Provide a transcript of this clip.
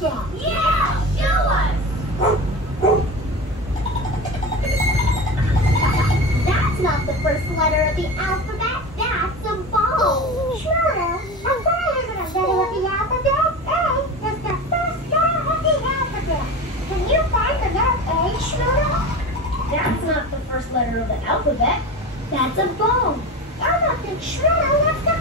Yeah, show us! That's not the first letter of the alphabet. That's a ball. Shmuel, a ball isn't a letter of the alphabet. A is the first letter of the alphabet. Can you find the letter A, Shmuel? That's not the first letter of the alphabet. That's a ball. I don't think Shmuel left the